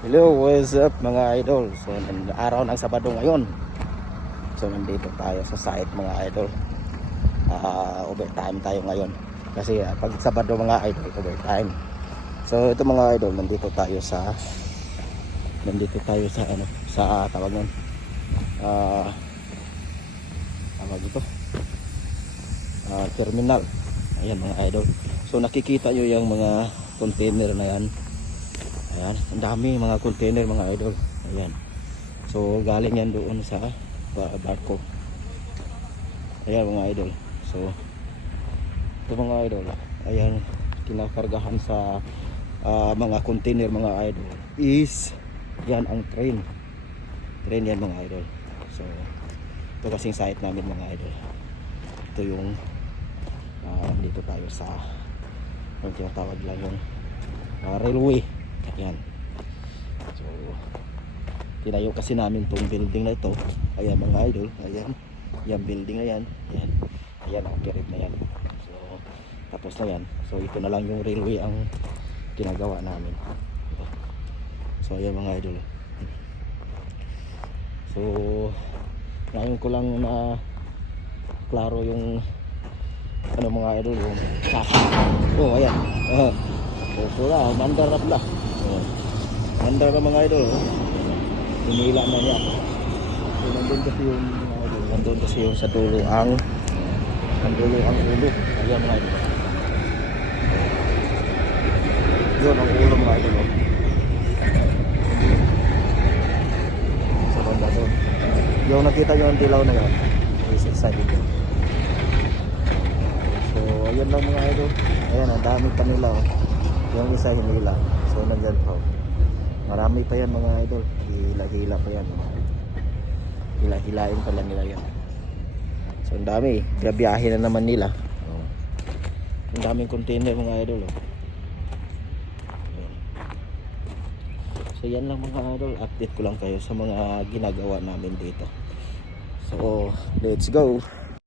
Hello, what's up mga idol? So, araw ng Sabado ngayon. So, nandito tayo sa site mga idol. Ah, overtime tayo ngayon. Kasi ah, pag Sabado mga idol, overtime. So, ito mga idol, nandito tayo sa nandito tayo sa ano, sa ah, tawag nun. Ah, tawag ito. Ah, terminal. Ayan mga idol. So, nakikita nyo yung mga container na yan. Ayan, ang dami mga container mga idol. Ayan. So galing yan doon sa ba- barko. Ayan mga idol. So ito mga idol. Ayan kinakargahan sa ah, mga container mga idol is yan ang train. Train yan mga idol. So ito kasing site namin mga idol. Ito yung ah, dito tayo sa ang tinatawag lang yung ah, railway. Ayan. So, tinayo kasi namin tong building na ito. Ayan mga idol. Ayan. Yan building na yan. Ayan. Ayan ang pirit na yan. So, tapos na yan. So, ito na lang yung railway ang ginagawa namin. So, ayan mga idol. So, ngayon ko lang na klaro yung ano mga idol yung. Oh, ayan. Uh, Opo na, mandar na. Oh. Mandar na mga idol. Oh. Hinila na niya. So, nandun kasi yung mga idol. Nandun kasi yung sa dulo ang ang dulo ang ulo. Ayan mga idol. Yun ang ulo mga idol. Oh. Sa banda doon. Yung nakita nyo ang dilaw na yun. Is excited yun. So, ayan lang mga idol. Ayan, ang dami pa nila. Oh. Yung isa hinila. So, nandyan pa. oh. Marami pa yan mga idol. Hila-hila pa yan. Hila-hilain pa lang nila yan. So, ang dami. Gabiyahe na naman nila. Oh. Ang daming container mga idol. Oh. So, yan lang mga idol. Update ko lang kayo sa mga ginagawa namin dito. So, let's go.